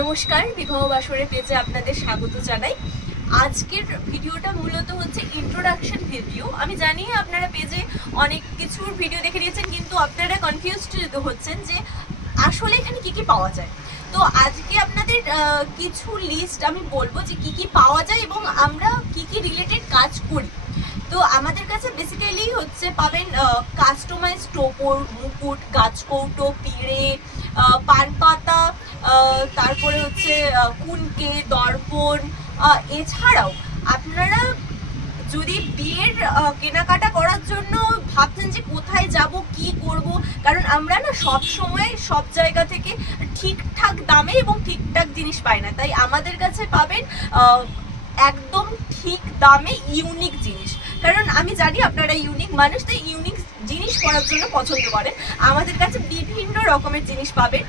নমস্কার, বিবাহ বাসরে পেজে আপনাদের স্বাগত জানাই। আজকের ভিডিওটা মূলত হচ্ছে ইন্ট্রোডাকশন ভিডিও। আমি জানি আপনারা পেজে অনেক কিছুর ভিডিও দেখে নিয়েছেন, কিন্তু আপনারা কনফিউজড হচ্ছেন যে আসলে এখানে কি কি পাওয়া যায়। তো আজকে আপনাদের কিছু লিস্ট আমি বলবো যে কি কি পাওয়া যায় এবং আমরা কি কি রিলেটেড কাজ করি। তো আমাদের কাছে বেসিক্যালি হচ্ছে পাবেন কাস্টমাইজ টোপর, মুকুট, গাছকৌটো, পিড়ে, পান পাতা, তারপরে হচ্ছে কুনকে, দর্পণ। এছাড়াও আপনারা যদি বিয়ের কেনাকাটা করার জন্য ভাবছেন যে কোথায় যাব, কি করব, কারণ আমরা না সব সময় সব জায়গা থেকে ঠিকঠাক দামে এবং ঠিকঠাক জিনিস পাই না, তাই আমাদের কাছে পাবেন একদম ঠিক দামে ইউনিক জিনিস। কারণ আমি জানি আপনারা ইউনিক মানুষ, তাই ইউনিক জিনিস পরার জন্য পছন্দ করেন। আমাদের কাছে বিভিন্ন রকমের জিনিস পাবেন,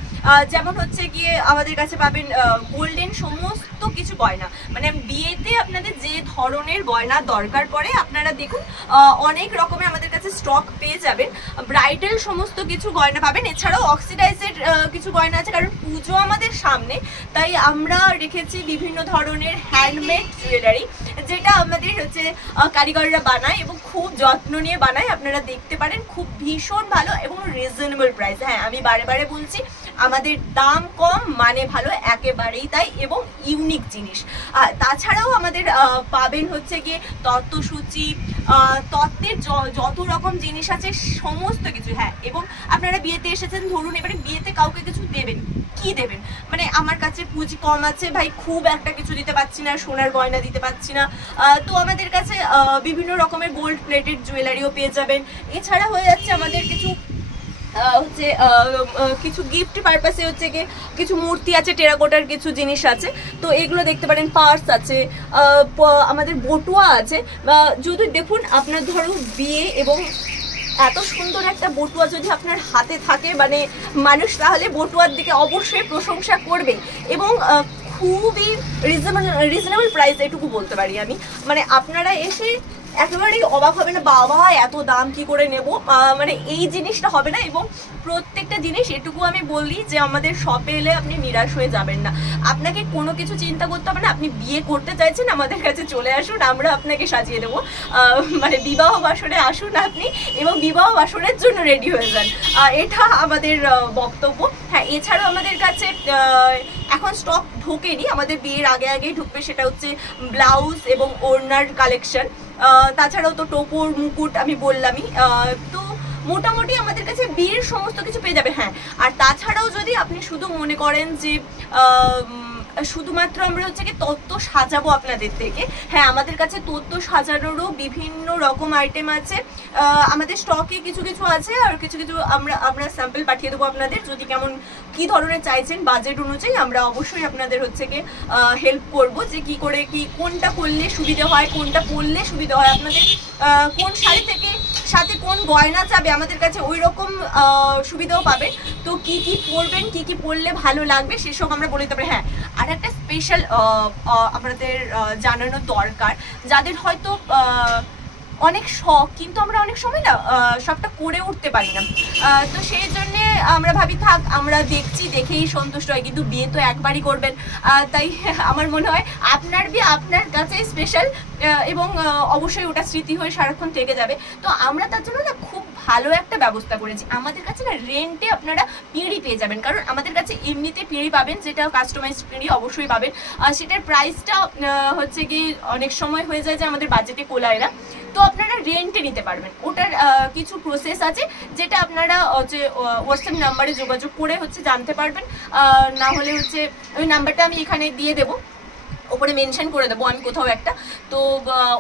যেমন হচ্ছে গিয়ে আমাদের কাছে পাবেন গোল্ডেন সমস্ত কিছু গয়না, মানে বিয়েতে আপনাদের যে ধরনের গয়না দরকার পড়ে আপনারা দেখুন অনেক রকমের আমাদের কাছে স্টক পেয়ে যাবেন। ব্রাইডাল সমস্ত কিছু গয়না পাবেন, এছাড়াও অক্সিডাইজের কিছু গয়না আছে, কারণ পুজো আমাদের সামনে, তাই আমরা রেখেছি বিভিন্ন ধরনের হ্যান্ডমেড জুয়েলারি, যেটা আমাদের হচ্ছে কারিগররা বানায় এবং খুব যত্ন নিয়ে বানায়। আপনারা দেখতে পারেন খুব ভীষণ ভালো এবং রিজনেবল প্রাইস। হ্যাঁ, আমি বারে বারে বলছি আমাদের দাম কম মানে ভালো, একেবারেই তাই, এবং ইউনিক জিনিস। তাছাড়াও আমাদের পাবেন হচ্ছে গিয়ে তত্ত্বসূচি, তত্ত্বের যত রকম জিনিস আছে সমস্ত কিছু। হ্যাঁ, এবং আপনারা বিয়েতে এসেছেন, ধরুন এবারে বিয়েতে কাউকে কিছু দেবেন, কি দেবেন, মানে আমার কাছে পুঁজি কম আছে ভাই, খুব একটা কিছু দিতে পারছি না, সোনার গয়না দিতে পারছি না, তো আমাদের কাছে বিভিন্ন রকমের গোল্ড প্লেটেড জুয়েলারিও পেয়ে যাবেন। এছাড়া হয়ে যাচ্ছে আমাদের কিছু হচ্ছে কিছু গিফট পারপাসে হচ্ছে গিয়ে কিছু মূর্তি আছে, টেরাকোটার কিছু জিনিস আছে, তো এগুলো দেখতে পারেন। পার্স আছে, আমাদের বটুয়া আছে। যদি দেখুন আপনার ধরো বিয়ে এবং এত সুন্দর একটা বটুয়া যদি আপনার হাতে থাকে, মানে মানুষ তাহলে বটুয়ার দিকে অবশ্যই প্রশংসা করবে, এবং খুবই রিজনেবল প্রাইস, এটুকু বলতে পারি আমি। মানে আপনারা এসে একেবারেই অবাক হবে না, বাবা এত দাম কি করে নেব, মানে এই জিনিসটা হবে না। এবং প্রত্যেকটা জিনিস এটুকু আমি বলি যে আমাদের শপে এলে আপনি নিরাশ হয়ে যাবেন না, আপনাকে কোনো কিছু চিন্তা করতে হবে না। আপনি বিয়ে করতে চাইছেন, আমাদের কাছে চলে আসুন, আমরা আপনাকে সাজিয়ে দেবো। মানে বিবাহ বাসরে আসুন আপনি এবং বিবাহ বাসরের জন্য রেডি হয়ে যান, এটা আমাদের বক্তব্য। হ্যাঁ, এছাড়াও আমাদের কাছে এখন স্টক ঢোকেনি, আমাদের বিয়ের আগে আগেই ঢুকবে, সেটা হচ্ছে ব্লাউজ এবং ওড়নার কালেকশন। তাছাড়াও তো টোপর, মুকুট আমি বললামই, তো মোটামুটি আমাদের কাছে বিয়ের সমস্ত কিছু পেয়ে যাবে। হ্যাঁ, আর তাছাড়াও যদি আপনি শুধু মনে করেন যে শুধুমাত্র আমরা হচ্ছে কি তত্ত্ব সাজাবো আপনাদের থেকে, হ্যাঁ, আমাদের কাছে তত্ত্ব সাজানোরও বিভিন্ন রকম আইটেম আছে। আমাদের স্টকে কিছু কিছু আছে, আর কিছু কিছু আমরা স্যাম্পল পাঠিয়ে দেবো আপনাদের, যদি কেমন কি ধরনের চাইছেন বাজেট অনুযায়ী আমরা অবশ্যই আপনাদের হচ্ছে কি হেল্প করব, যে কি করে কি কোনটা করলে সুবিধা হয়, কোনটা পরলে সুবিধা হয়, আপনাদের কোন শাড়ি থেকে সাথে কোন গয়না চাবে আমাদের কাছে ওই রকম সুবিধাও পাবেন। তো কি কি পরবেন, কি কি পরলে ভালো লাগবে সেসব আমরা বলে দিতে পারি। হ্যাঁ, আর একটা স্পেশাল আপনাদের জানানোর দরকার, যাদের হয়তো অনেক শখ কিন্তু আমরা অনেক সময় না সবটা করে উঠতে পারি না, তো সেই জন্যে আমরা ভাবি থাক আমরা দেখছি, দেখেই সন্তুষ্ট হয়, কিন্তু বিয়ে তো একবারই করবেন, তাই আমার মনে হয় আপনার বিয়ে আপনার কাছে স্পেশাল, এবং অবশ্যই ওটা স্মৃতি হয়ে সারাক্ষণ থেকে যাবে। তো আমরা তার জন্য না খুব ভালো একটা ব্যবস্থা করেছি, আমাদের কাছে না রেন্টে আপনারা পিঁড়ি পেয়ে যাবেন, কারণ আমাদের কাছে এমনিতে পিঁড়ি পাবেন, যেটা কাস্টমাইজ পিঁড়ি অবশ্যই পাবেন, সেটার প্রাইসটা হচ্ছে কি অনেক সময় হয়ে যায় যে আমাদের বাজেটে কোলায় না, তো আপনারা রেন্টে নিতে পারবেন। ওটার কিছু প্রসেস আছে, যেটা আপনারা হচ্ছে হোয়াটসঅ্যাপ নাম্বারে যোগাযোগ করে হচ্ছে জানতে পারবেন, না হলে হচ্ছে ওই নাম্বারটা আমি এখানে দিয়ে দেবো, ওপরে মেনশন করে দেবো আমি কোথাও একটা, তো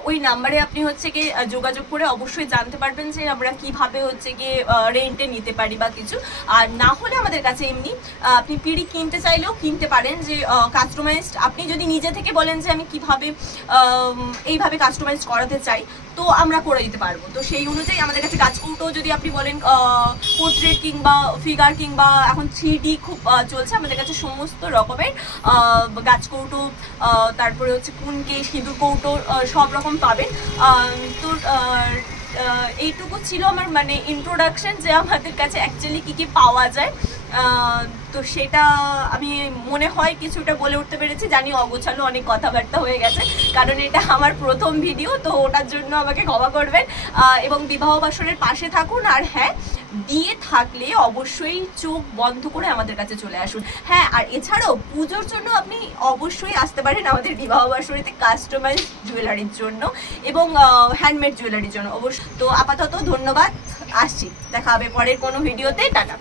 ওই নাম্বারে আপনি হচ্ছে গিয়ে যোগাযোগ করে অবশ্যই জানতে পারবেন যে আমরা কিভাবে হচ্ছে গিয়ে রেন্টে নিতে পারি বা কিছু। আর না হলে আমাদের কাছে এমনি আপনি পিঁড়ি কিনতে চাইলেও কিনতে পারেন, যে কাস্টমাইজড আপনি যদি নিজে থেকে বলেন যে আমি কিভাবে এইভাবে কাস্টমাইজ করাতে চাই, তো আমরা করে দিতে পারবো। তো সেই অনুযায়ী আমাদের কাছে গাছকৌটো যদি আপনি বলেন পোর্ট্রেট কিংবা ফিগার কিংবা এখন 3D খুব চলছে, আমাদের কাছে সমস্ত রকমের গাছকৌটো, তারপরে হচ্ছে কুনকে, সিঁদুর কৌটো সব রকম পাবেন। তো এইটুকু ছিল আমার মানে ইন্ট্রোডাকশন, যে আমাদের কাছে অ্যাকচুয়ালি কি কি পাওয়া যায়। তো সেটা আমি মনে হয় কিছুটা বলে উঠতে পেরেছি। জানি অগোছালো অনেক কথাবার্তা হয়ে গেছে, কারণ এটা আমার প্রথম ভিডিও, তো ওটার জন্য আমাকে ক্ষমা করবেন। এবং বিবাহ বাসরের পাশে থাকুন। আর হ্যাঁ, বিয়ে থাকলে অবশ্যই চোখ বন্ধ করে আমাদের কাছে চলে আসুন। হ্যাঁ, আর এছাড়াও পুজোর জন্য আপনি অবশ্যই আসতে পারেন আমাদের বিবাহ বাসরিতে কাস্টমাইজ জুয়েলারির জন্য এবং হ্যান্ডমেড জুয়েলারির জন্য অবশ্যই। তো আপাতত ধন্যবাদ, আসছি, দেখা হবে পরের কোনো ভিডিওতে, টাটা।